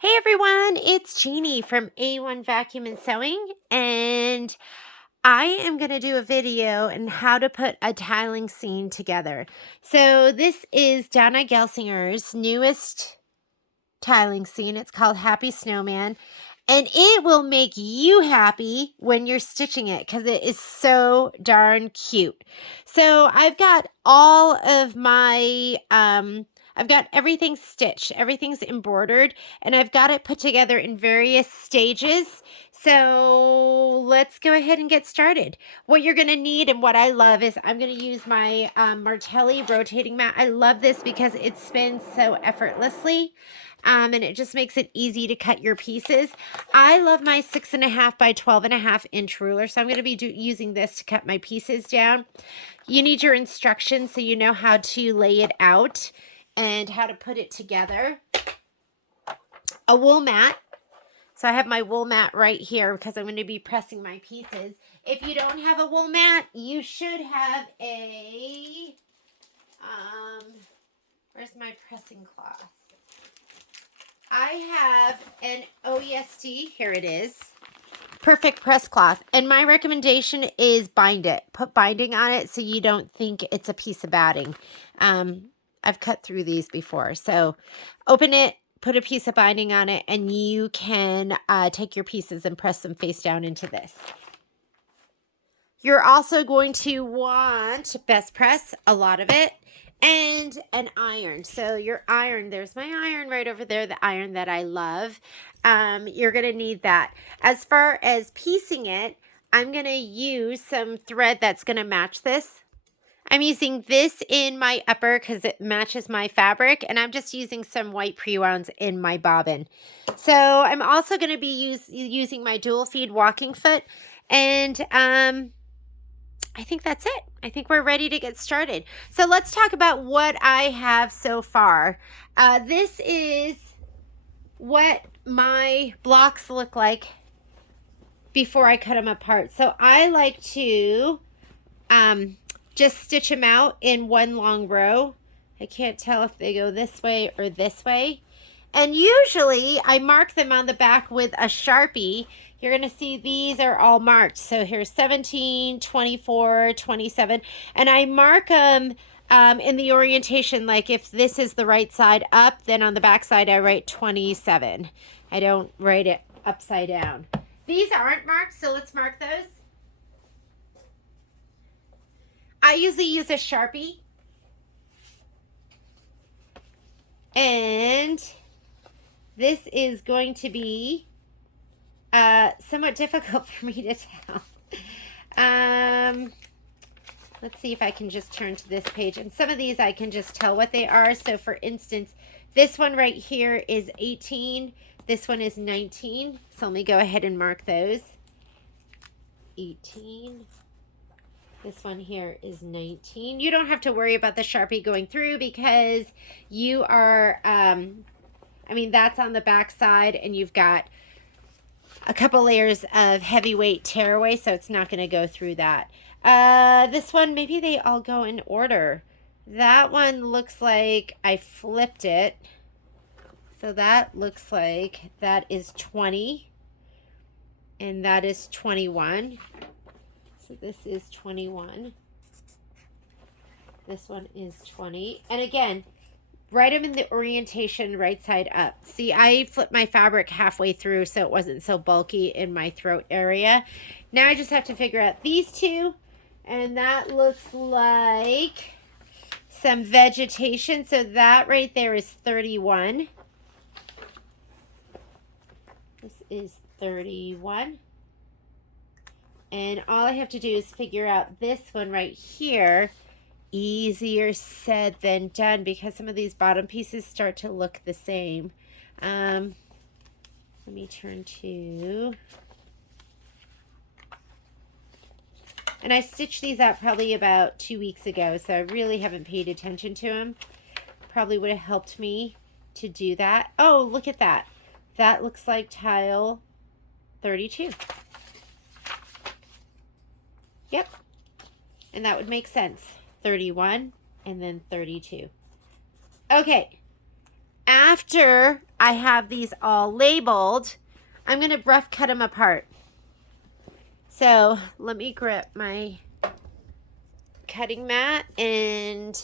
Hey everyone, it's Jeannie from A1 Vacuum and Sewing, and I am going to do a video on how to put a tiling scene together. So this is Donna Gelsinger's newest tiling scene. It's called Happy Snowman, and it will make you happy when you're stitching it because it is so darn cute. So I've got all of my I've got everything stitched, everything's embroidered, and I've got it put together in various stages. So let's go ahead and get started. What you're going to need, and what I love, is I'm going to use my Martelli rotating mat. I love this because it spins so effortlessly. And it just makes it easy to cut your pieces. I love my 6.5 by 12.5 inch ruler, so I'm going to be using this to cut my pieces down. You need your instructions so you know how to lay it out and how to put it together. A wool mat. So I have my wool mat right here because I'm going to be pressing my pieces. If you don't have a wool mat, you should have a, where's my pressing cloth? I have an OESD, here it is, perfect press cloth. And my recommendation is bind it. Put binding on it so you don't think it's a piece of batting. I've cut through these before. So open it, put a piece of binding on it, and you can take your pieces and press them face down into this. You're also going to want best press, a lot of it, and an iron. So your iron, there's my iron right over there, the iron that I love. You're going to need that. As far as piecing it, I'm going to use some thread that's going to match this. I'm using this in my upper because it matches my fabric, and I'm just using some white pre-wounds in my bobbin. So I'm also going to be using my dual feed walking foot, and I think that's it. I think we're ready to get started. So let's talk about what I have so far. This is what my blocks look like before I cut them apart. So I like to just stitch them out in one long row. I can't tell if they go this way or this way. And usually I mark them on the back with a Sharpie. You're going to see these are all marked. So here's 17, 24, 27. And I mark them in the orientation, like if this is the right side up, then on the back side I write 27. I don't write it upside down. These aren't marked, so let's mark those. I usually use a Sharpie. And this is going to be somewhat difficult for me to tell. Let's see if I can just turn to this page. And some of these I can just tell what they are. So for instance, this one right here is 18. This one is 19. So let me go ahead and mark those. 18. This one here is 19. You don't have to worry about the Sharpie going through because you are, that's on the back side, and you've got a couple layers of heavyweight tearaway, so it's not going to go through that. This one, maybe they all go in order. That one looks like I flipped it. So that looks like that is 20. And that is 21. So this is 21. This one is 20. And again, write them in the orientation right side up. See, I flipped my fabric halfway through so it wasn't so bulky in my throat area. Now I just have to figure out these two. And that looks like some vegetation. So that right there is 31. This is 31. And all I have to do is figure out this one right here. Easier said than done because some of these bottom pieces start to look the same. Let me turn to... And I stitched these out probably about 2 weeks ago, so I really haven't paid attention to them. Probably would have helped me to do that. Oh, look at that. That looks like tile 32. Yep. And that would make sense. 31 and then 32. Okay. after I have these all labeled, I'm going to rough cut them apart. So let me grip my cutting mat and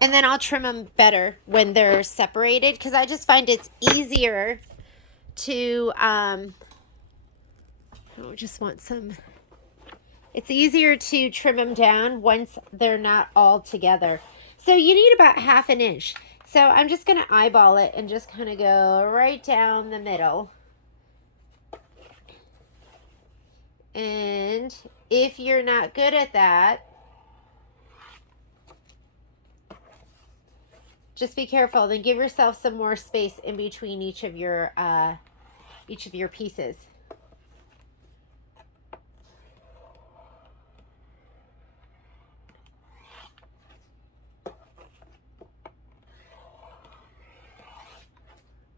then I'll trim them better when they're separated, because I just find it's easier to, it's easier to trim them down once they're not all together. So you need about 1/2 inch. So I'm just going to eyeball it and just kind of go right down the middle. And if you're not good at that, just be careful. Then give yourself some more space in between each of your pieces.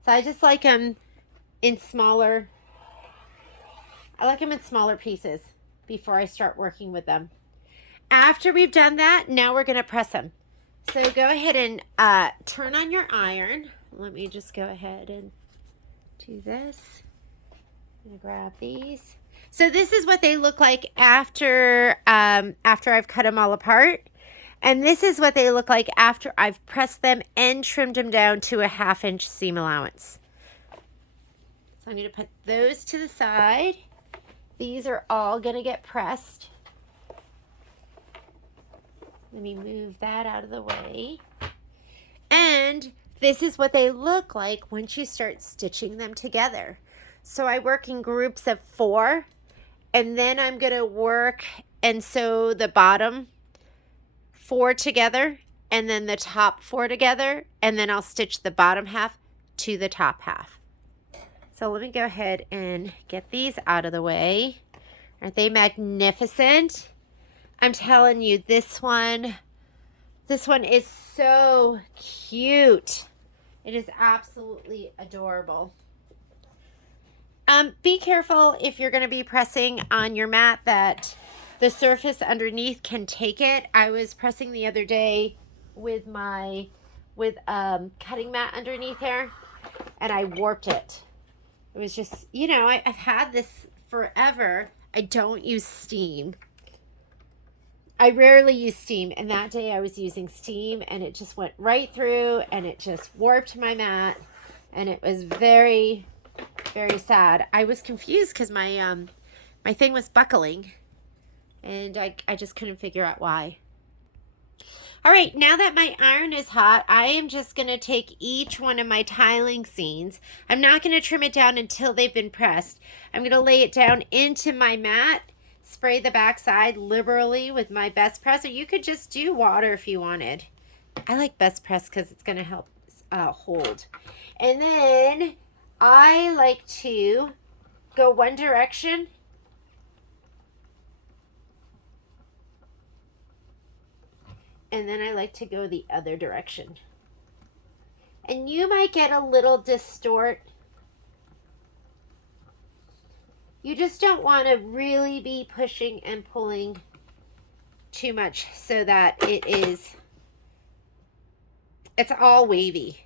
So I just like them in smaller. I like them in smaller pieces before I start working with them. After we've done that, now we're going to press them. So go ahead and turn on your iron. Let me just go ahead and do this. I'm going to grab these. So this is what they look like after I've cut them all apart. And this is what they look like after I've pressed them and trimmed them down to a 1/2 inch seam allowance. So I'm going to put those to the side. These are all going to get pressed. Let me move that out of the way. And this is what they look like once you start stitching them together. So I work in groups of 4, and then I'm going to work and sew the bottom 4 together, and then the top 4 together, and then I'll stitch the bottom half to the top half. So let me go ahead and get these out of the way. Aren't they magnificent? I'm telling you, this one is so cute. It is absolutely adorable. Be careful if you're going to be pressing on your mat that the surface underneath can take it. I was pressing the other day with cutting mat underneath there, and I warped it. It was just, I've had this forever. I don't use steam. I rarely use steam, and that day I was using steam, and it just went right through, and it just warped my mat, and it was very, very sad. I was confused because my thing was buckling, and I just couldn't figure out why. All right, now that my iron is hot, I am just going to take each one of my tiling scenes. I'm not going to trim it down until they've been pressed. I'm going to lay it down into my mat, spray the backside liberally with my best press, or you could just do water if you wanted. I like best press because it's going to help hold. And then I like to go one direction and then I like to go the other direction. And you might get a little distort. You just don't want to really be pushing and pulling too much so that it's all wavy.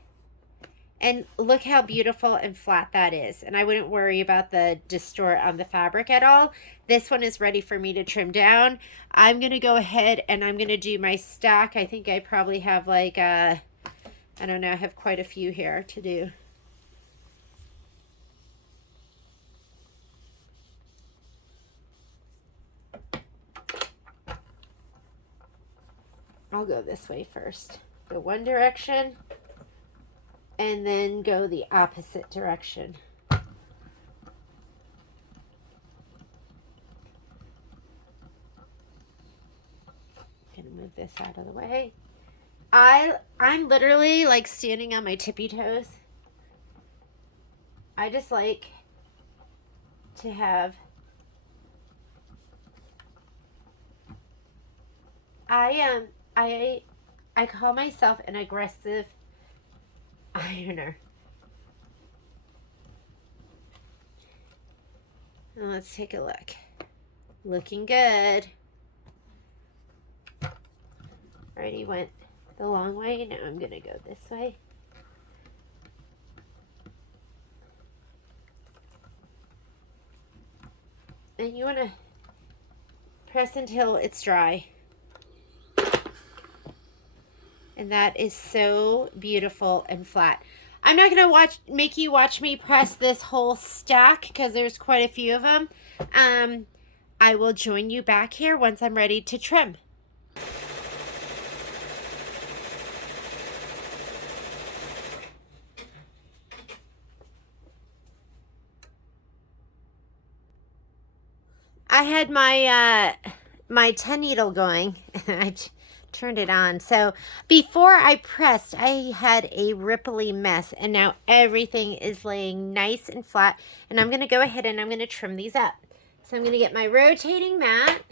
And look how beautiful and flat that is. And I wouldn't worry about the distort on the fabric at all. This one is ready for me to trim down. I'm going to go ahead and I'm going to do my stack. I think I probably have like, I don't know, I have quite a few here to do. I'll go this way first. Go one direction. And then go the opposite direction. Gonna move this out of the way. I'm literally like standing on my tippy toes. I just like to have. I call myself an aggressive ironer. And let's take a look. Looking good. Already went the long way. Now I'm going to go this way. And you want to press until it's dry. And that is so beautiful and flat. I'm not going to make you watch me press this whole stack because there's quite a few of them. I will join you back here once I'm ready to trim. I had my my 10 needle going. I turned it on. So before I pressed, I had a ripply mess, and now everything is laying nice and flat. And I'm going to go ahead and I'm going to trim these up. So I'm going to get my rotating mat.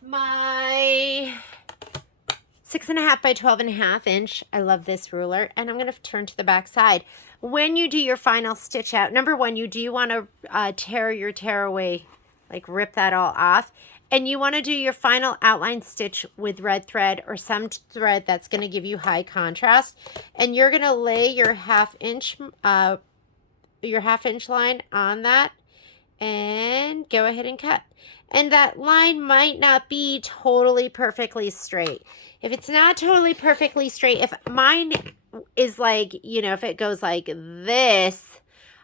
My 6.5 by 12.5 inch. I love this ruler. And I'm going to turn to the back side. When you do your final stitch out, number one, you do want to tear your tear away, like rip that all off. And you want to do your final outline stitch with red thread or some thread that's going to give you high contrast. And you're going to lay your half inch line on that and go ahead and cut. And that line might not be totally perfectly straight. If it's not totally perfectly straight, if mine is like, you know, if it goes like this,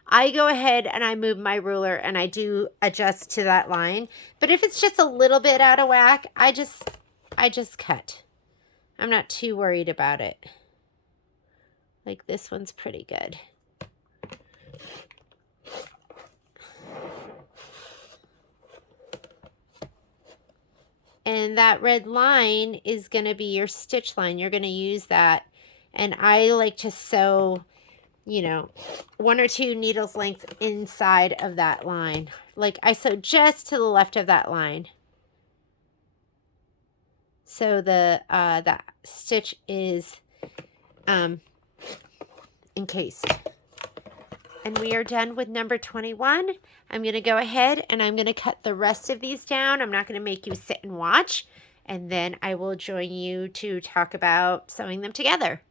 I go ahead and I move my ruler and I do adjust to that line. But if it's just a little bit out of whack, I just cut. I'm not too worried about it. Like this one's pretty good. And that red line is going to be your stitch line. You're going to use that. And I like to sew, you know, 1 or 2 needles length inside of that line. Like I sew just to the left of that line. So the that stitch is encased. And we are done with number 21. I'm going to go ahead and I'm going to cut the rest of these down. I'm not going to make you sit and watch. And then I will join you to talk about sewing them together.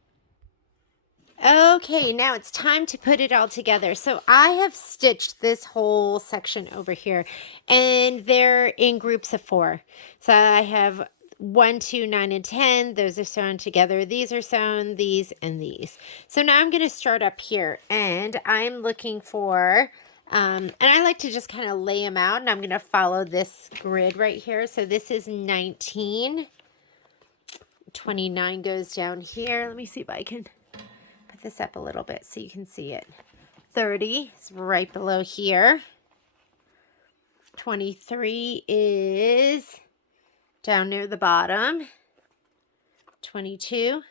Okay, now it's time to put it all together. So I have stitched this whole section over here, and they're in groups of 4. So I have 1, 2, 9, and 10. Those are sewn together. These are sewn, these, and these. So now I'm going to start up here, and I'm looking for, and I like to just kind of lay them out, and I'm going to follow this grid right here. So this is 19. 29 goes down here. Let me see if I can put this up a little bit so you can see it. 30 is right below here. 23 is down near the bottom. 22.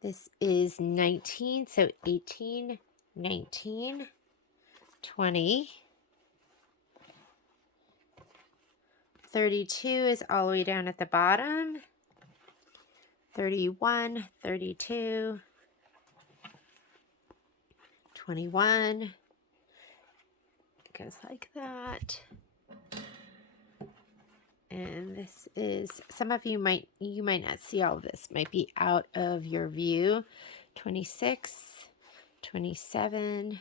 This is 19, so 18, 19, 20. 32 is all the way down at the bottom. 31, 32, 21. It goes like that. And this is, some of you might not see all of this, might be out of your view. 26, 27.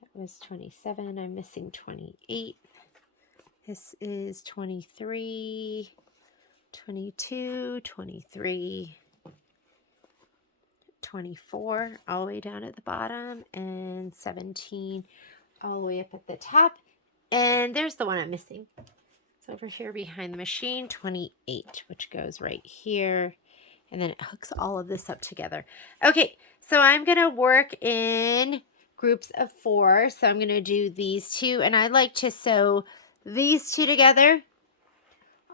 That was 27. I'm missing 28. This is 23, 22, 23, 24, all the way down at the bottom, and 17 all the way up at the top. And there's the one I'm missing. It's over here behind the machine, 28, which goes right here. And then it hooks all of this up together. Okay, so I'm going to work in groups of 4. So I'm going to do these 2, and I like to sew these 2 together,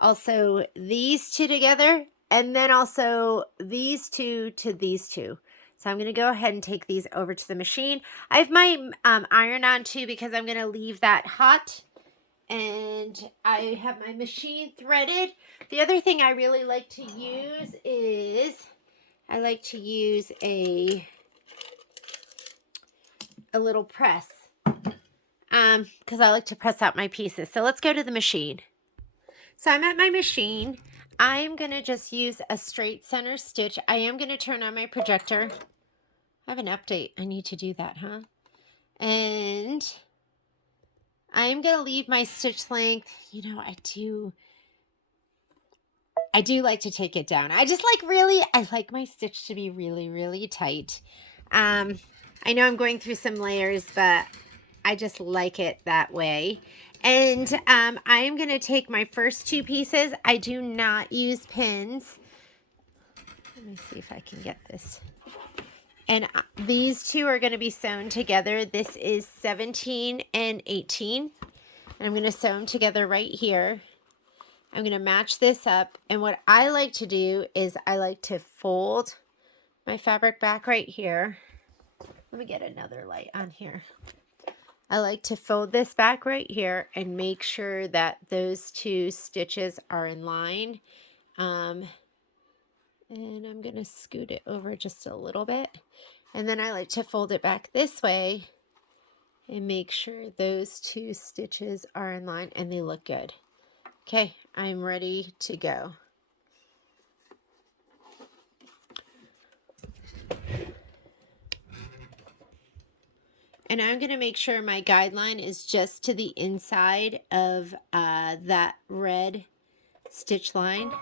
also these 2 together, and then also these 2 to these 2. So I'm going to go ahead and take these over to the machine. I have my iron on too because I'm going to leave that hot, and I have my machine threaded. The other thing I really like to use is I like to use a little press because I like to press out my pieces. So let's go to the machine. So I'm at my machine. I'm going to just use a straight center stitch. I am going to turn on my projector. I have an update. I need to do that, huh? And I'm going to leave my stitch length. You know, I do like to take it down. I like my stitch to be really, really tight. I know I'm going through some layers, but I just like it that way. And I am going to take my first two pieces. I do not use pins. Let me see if I can get this. And these two are going to be sewn together. This is 17 and 18. And I'm going to sew them together right here. I'm going to match this up. And what I like to do is I like to fold my fabric back right here. Let me get another light on here. I like to fold this back right here and make sure that those two stitches are in line. And I'm going to scoot it over just a little bit. And then I like to fold it back this way and make sure those two stitches are in line and they look good. Okay, I'm ready to go. And I'm going to make sure my guideline is just to the inside of that red stitch line.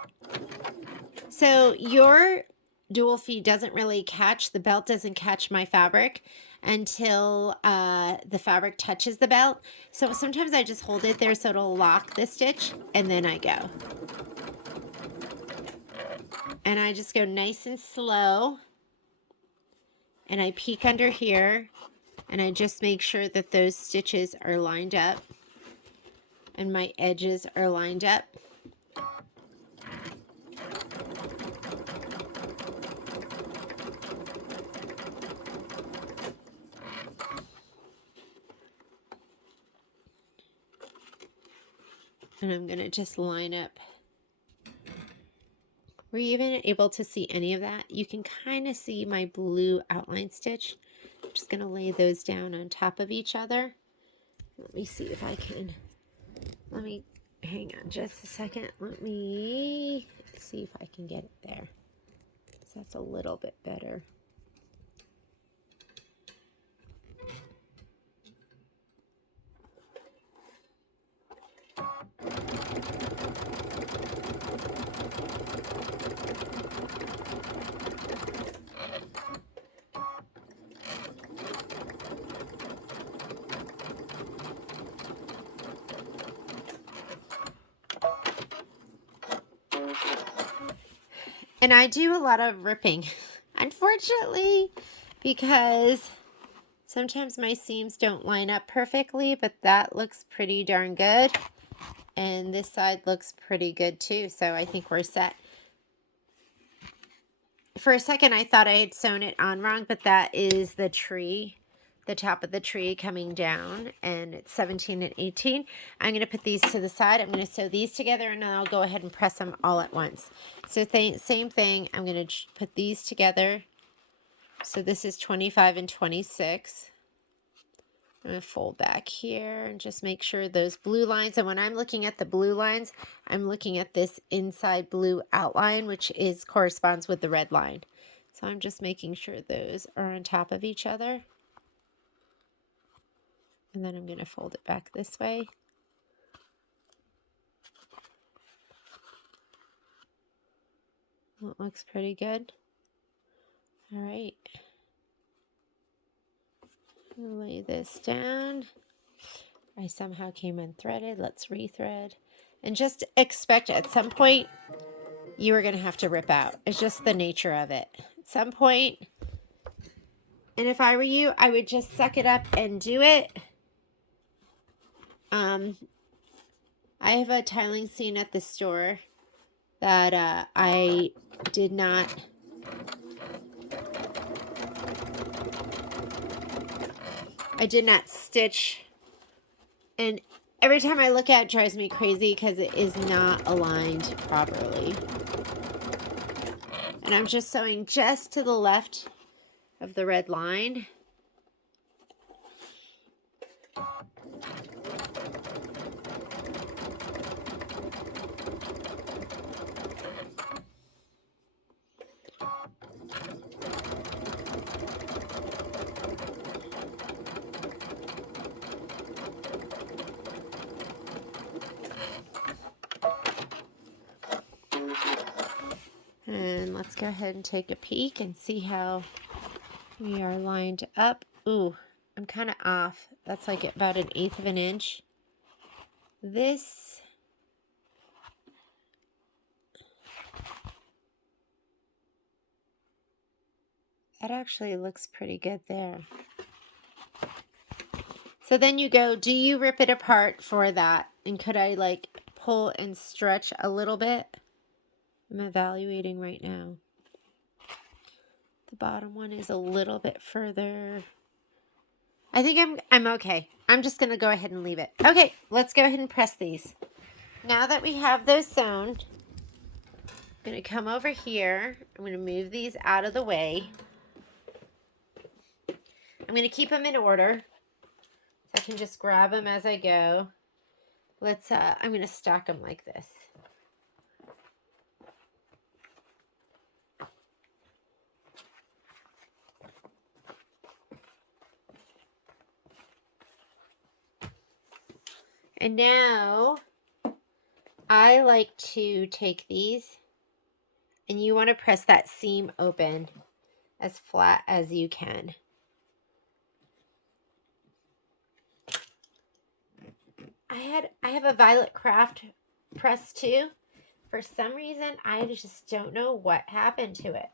So your dual feed doesn't really catch, the belt doesn't catch my fabric until the fabric touches the belt. So sometimes I just hold it there so it'll lock the stitch and then I go. And I just go nice and slow. And I peek under here. And I just make sure that those stitches are lined up and my edges are lined up. And I'm going to just line up. Were you even able to see any of that? You can kind of see my blue outline stitch. I'm just going to lay those down on top of each other. Let me see if I can. Hang on just a second. Let me see if I can get it there. So that's a little bit better. And I do a lot of ripping, unfortunately, because sometimes my seams don't line up perfectly, but that looks pretty darn good. And this side looks pretty good too, so I think we're set. For a second, I thought I had sewn it on wrong, but that is the tree, the top of the tree coming down, and it's 17 and 18. I'm going to put these to the side. I'm going to sew these together, and then I'll go ahead and press them all at once. So same thing. I'm going to put these together. So this is 25 and 26. I'm going to fold back here and just make sure those blue lines, and when I'm looking at the blue lines, I'm looking at this inside blue outline, which corresponds with the red line. So I'm just making sure those are on top of each other. And then I'm going to fold it back this way. That looks pretty good. All right. Lay this down. I somehow came unthreaded. Let's rethread. And just expect at some point you are going to have to rip out. It's just the nature of it. At some point, and if I were you, I would just suck it up and do it. I have a tiling scene at the store that I did not stitch, and every time I look at it, it drives me crazy because it is not aligned properly. And And I'm just sewing just to the left of the red line. And let's go ahead and take a peek and see how we are lined up. Ooh, I'm kind of off. That's like about 1/8 of an inch. This, that actually looks pretty good there. So then you go, do you rip it apart for that? And could I like pull and stretch a little bit? I'm evaluating right now. The bottom one is a little bit further. I think I'm okay. I'm just going to go ahead and leave it. Okay, let's go ahead and press these. Now that we have those sewn, I'm going to come over here. I'm going to move these out of the way. I'm going to keep them in order so I can just grab them as I go. I'm going to stack them like this. And now I like to take these, and you want to press that seam open as flat as you can. I have a Violet Craft press too. For some reason, I just don't know what happened to it.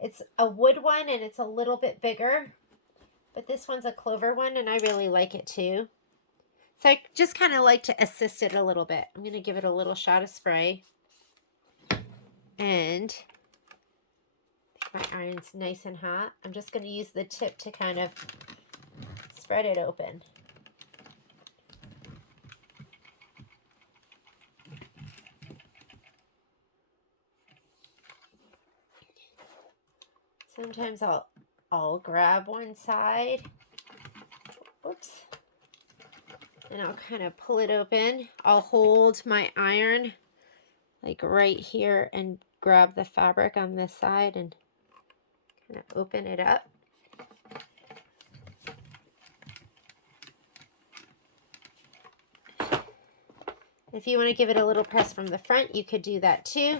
It's a wood one and it's a little bit bigger, but this one's a clover one and I really like it too. So I just kind of like to assist it a little bit. I'm going to give it a little shot of spray. And my iron's nice and hot. I'm just going to use the tip to kind of spread it open. Sometimes I'll grab one side. Whoops. And I'll kind of pull it open. I'll hold my iron like right here and grab the fabric on this side and kind of open it up. If you want to give it a little press from the front, you could do that too,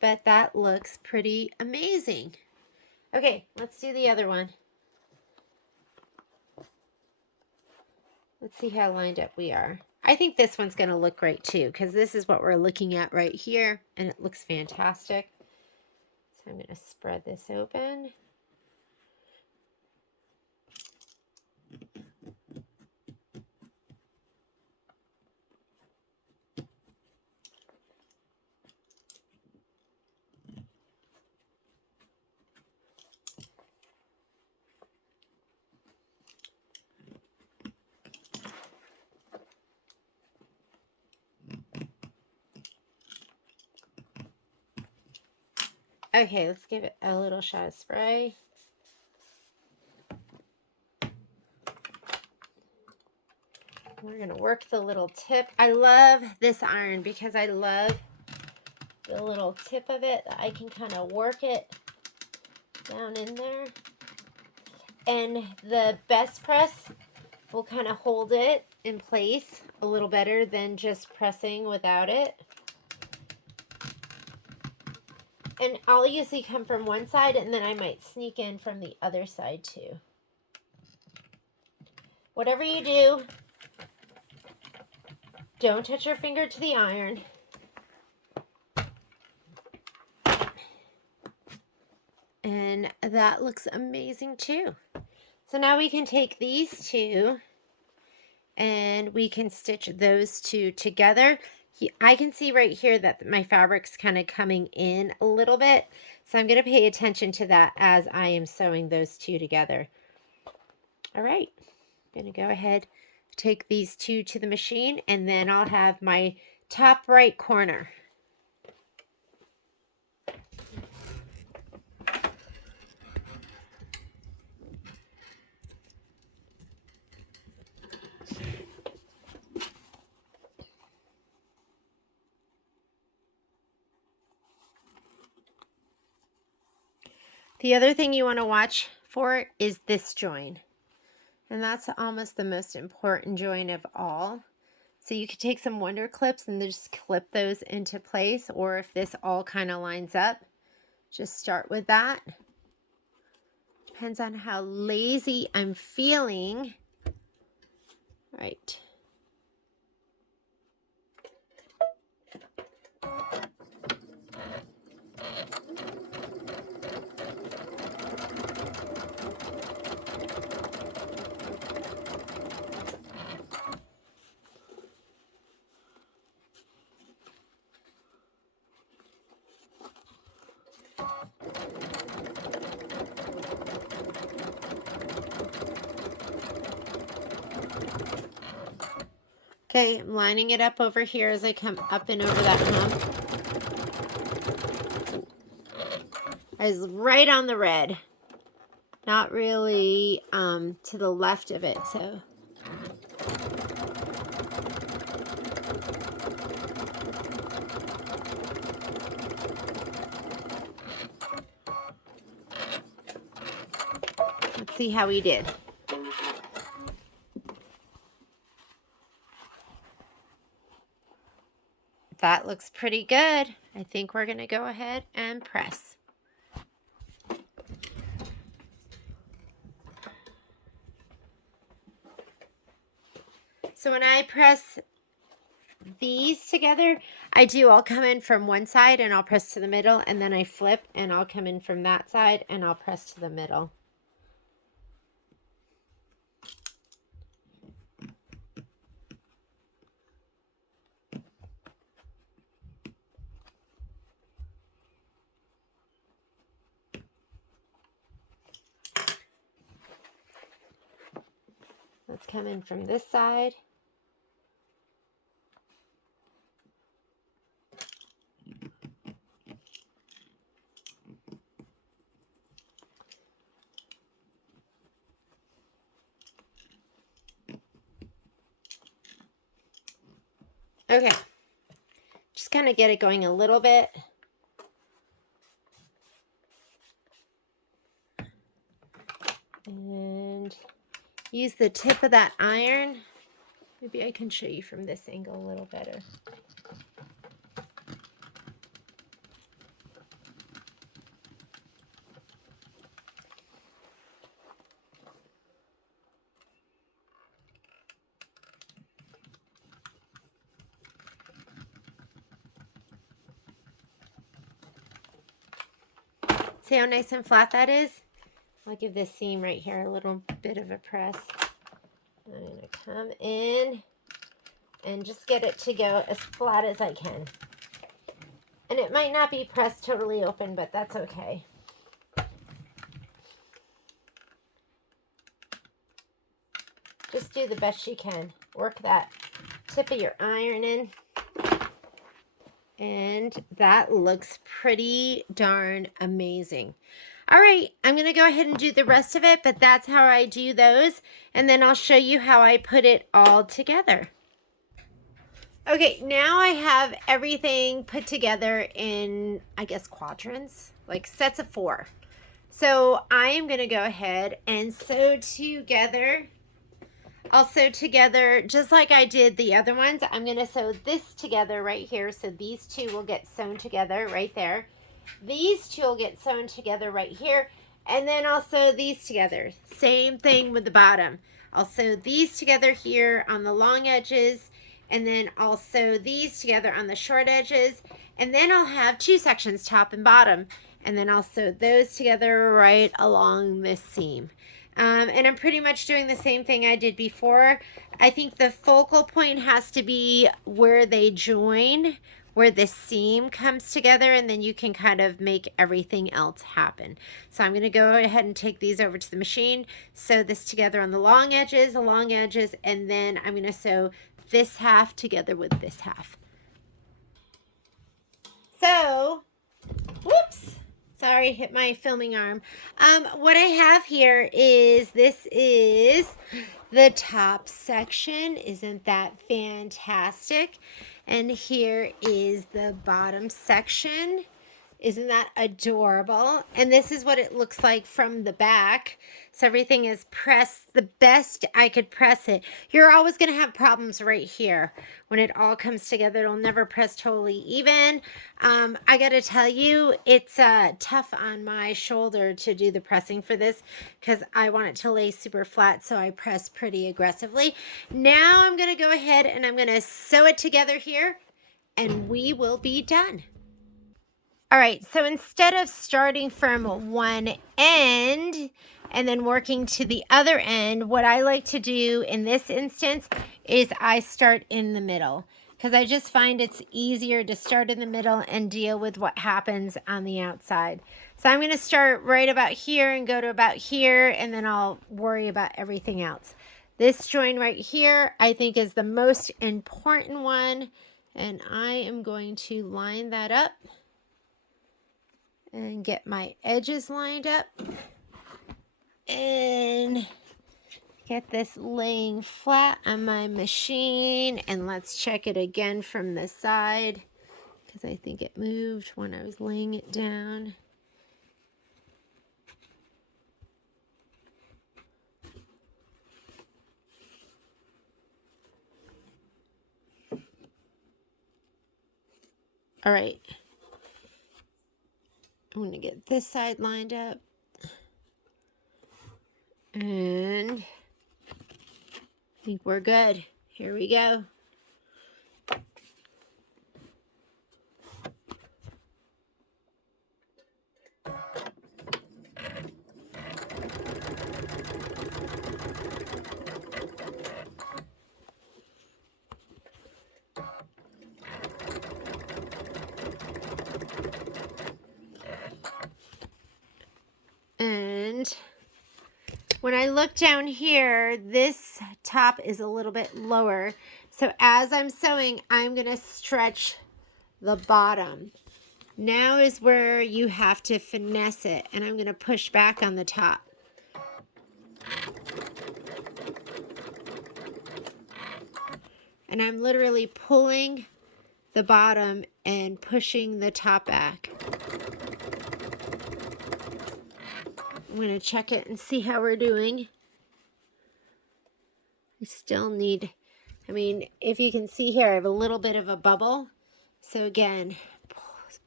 but that looks pretty amazing. Okay, let's do the other one. Let's see how lined up we are. I think this one's going to look great too, because this is what we're looking at right here, and it looks fantastic. So I'm going to spread this open. Okay, let's give it a little shot of spray. We're going to work the little tip. I love this iron because I love the little tip of it. I can kind of work it down in there. And the best press will kind of hold it in place a little better than just pressing without it. And I'll usually come from one side and then I might sneak in from the other side too. Whatever you do, don't touch your finger to the iron. And that looks amazing too. So now we can take these two and we can stitch those two together. I can see right here that my fabric's kind of coming in a little bit. So I'm going to pay attention to that as I am sewing those two together. All right, I'm going to go ahead, take these two to the machine, and then I'll have my top right corner. The other thing you want to watch for is this join. And that's almost the most important join of all. So you could take some wonder clips and just clip those into place, or if this all kind of lines up, just start with that. Depends on how lazy I'm feeling. All right. Okay, I'm lining it up over here as I come up and over that hump. I was right on the red. Not really to the left of it, so. Let's see how we did. That looks pretty good. I think we're going to go ahead and press. So when I press these together, I'll come in from one side and I'll press to the middle, and then I flip and I'll come in from that side and I'll press to the middle. Let's come in from this side. Okay, just kind of get it going a little bit. And use the tip of that iron. Maybe I can show you from this angle a little better. See how nice and flat that is? I'll give this seam right here a little bit of a press. I'm going to come in and just get it to go as flat as I can. And it might not be pressed totally open, but that's okay. Just do the best you can. Work that tip of your iron in. And that looks pretty darn amazing. All right, I'm going to go ahead and do the rest of it, but that's how I do those. And then I'll show you how I put it all together. Okay, now I have everything put together in, I guess, quadrants, like sets of 4. So I am going to go ahead and sew together. I'll sew together just like I did the other ones. I'm going to sew this together right here. So these two will get sewn together right there. These two will get sewn together right here. And then I'll sew these together. Same thing with the bottom. I'll sew these together here on the long edges. And then I'll sew these together on the short edges. And then I'll have 2 sections, top and bottom. And then I'll sew those together right along this seam. And I'm pretty much doing the same thing I did before. I think the focal point has to be where they join, where the seam comes together, and then you can kind of make everything else happen. So I'm going to go ahead and take these over to the machine, sew this together on the long edges, and then I'm going to sew this half together with this half. So, whoops. Sorry, hit my filming arm. What I have here is, this is the top section. Isn't that fantastic? And here is the bottom section. Isn't that adorable? And this is what it looks like from the back. So everything is pressed the best I could press it. You're always going to have problems right here. When it all comes together, it'll never press totally even. I got to tell you, it's tough on my shoulder to do the pressing for this because I want it to lay super flat, so I press pretty aggressively. Now I'm going to go ahead and I'm going to sew it together here, and we will be done. All right, so instead of starting from one end and then working to the other end, what I like to do in this instance is I start in the middle because I just find it's easier to start in the middle and deal with what happens on the outside. So I'm going to start right about here and go to about here, and then I'll worry about everything else. This join right here I think is the most important one, and I am going to line that up and get my edges lined up and get this laying flat on my machine. And let's check it again from the side because I think it moved when I was laying it down. All right. I'm going to get this side lined up. And I think we're good. Here we go. And when I look down here, this top is a little bit lower. So as I'm sewing, I'm going to stretch the bottom. Now is where you have to finesse it, and I'm going to push back on the top. And I'm literally pulling the bottom and pushing the top back. I'm going to check it and see how we're doing. I still need, I mean, if you can see here, I have a little bit of a bubble. So again,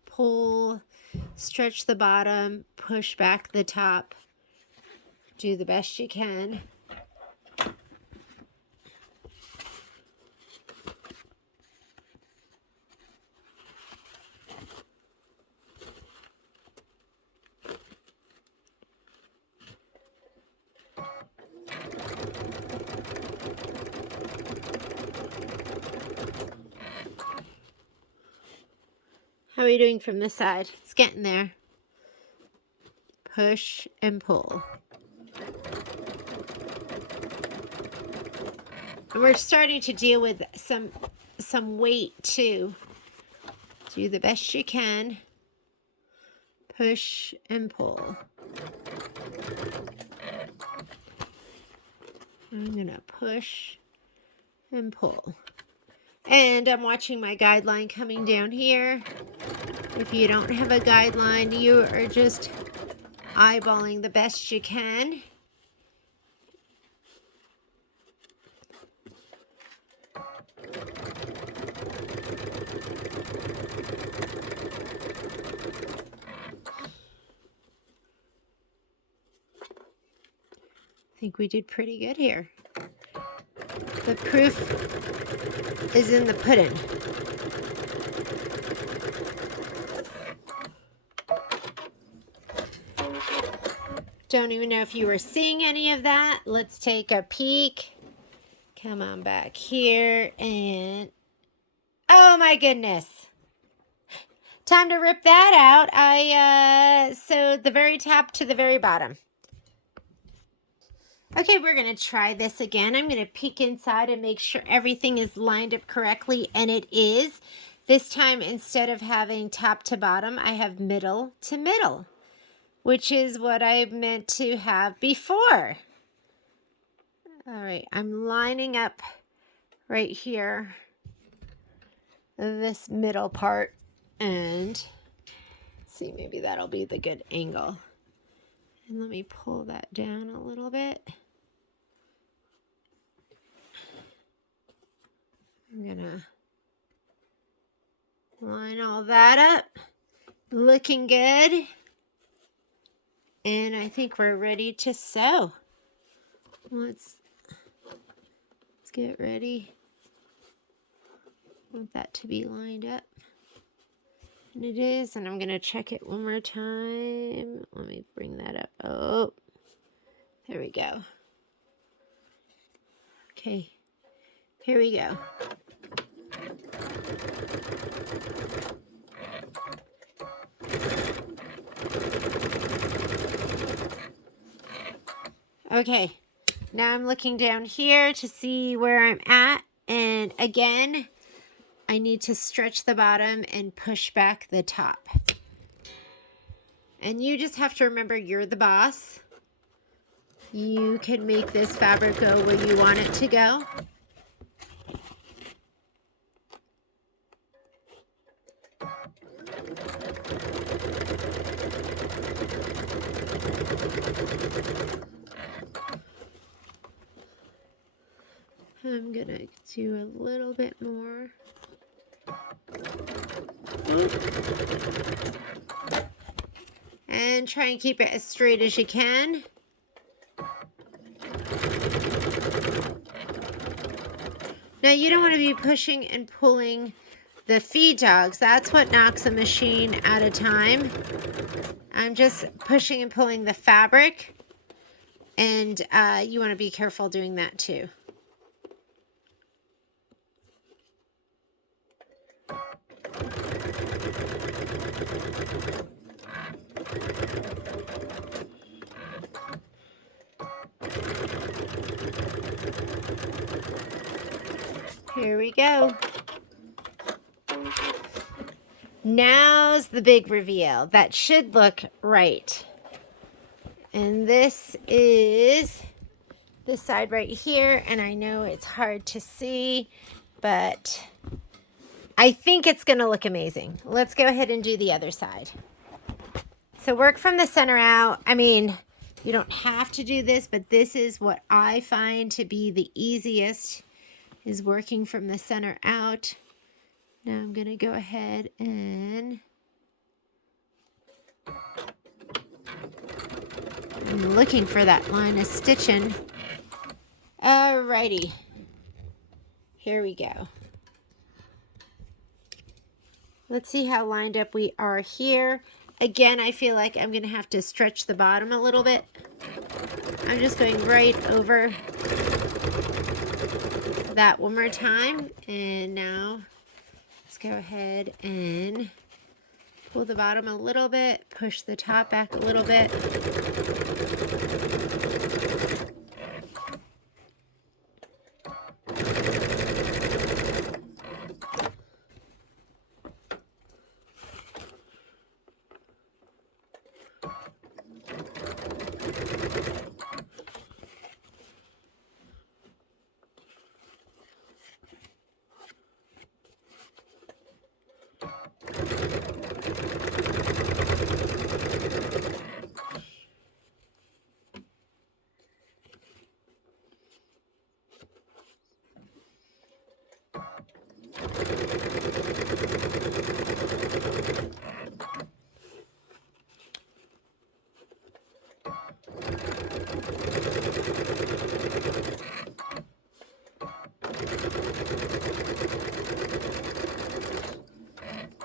pull, stretch the bottom, push back the top. Do the best you can. How are you doing from this side? It's getting there. Push and pull. And we're starting to deal with some weight too. Do the best you can. Push and pull. I'm going to push and pull. And I'm watching my guideline coming down here. If you don't have a guideline, you are just eyeballing the best you can. I think we did pretty good here. The proof is in the pudding. Don't even know if you were seeing any of that. Let's take a peek. Come on back here and... oh my goodness. Time to rip that out. I sewed the very top to the very bottom. Okay, we're going to try this again. I'm going to peek inside and make sure everything is lined up correctly, and it is. This time, instead of having top to bottom, I have middle to middle, which is what I meant to have before. All right, I'm lining up right here, this middle part, and see, maybe that'll be the good angle. And let me pull that down a little bit. I'm gonna line all that up. Looking good. And I think we're ready to sew. Let's get ready. I want that to be lined up. And it is, and I'm going to check it one more time. Let me bring that up. Oh, there we go. Okay, here we go. Okay, now I'm looking down here to see where I'm at. And again, I need to stretch the bottom and push back the top. And you just have to remember you're the boss. You can make this fabric go where you want it to go. I'm gonna do a little bit more. And try and keep it as straight as you can. Now you don't want to be pushing and pulling the feed dogs. That's what knocks a machine at a time. I'm just pushing and pulling the fabric, and you want to be careful doing that too. Here we go. Now's the big reveal. That should look right. And this is this side right here. And I know it's hard to see, but I think it's going to look amazing. Let's go ahead and do the other side. So work from the center out. I mean, you don't have to do this, but this is what I find to be the easiest, is working from the center out. Now I'm going to go ahead and I'm looking for that line of stitching. Alrighty. Here we go. Let's see how lined up we are here. Again, I feel like I'm going to have to stretch the bottom a little bit. I'm just going right over that one more time. And now let's go ahead and pull the bottom a little bit, push the top back a little bit.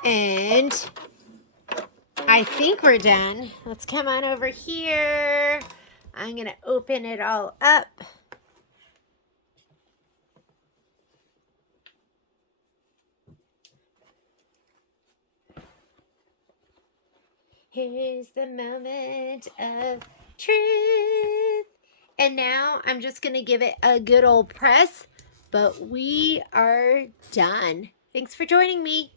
And I think we're done. Let's come on over here. I'm going to open it all up. Here's the moment of truth. And now I'm just going to give it a good old press, but we are done. Thanks for joining me.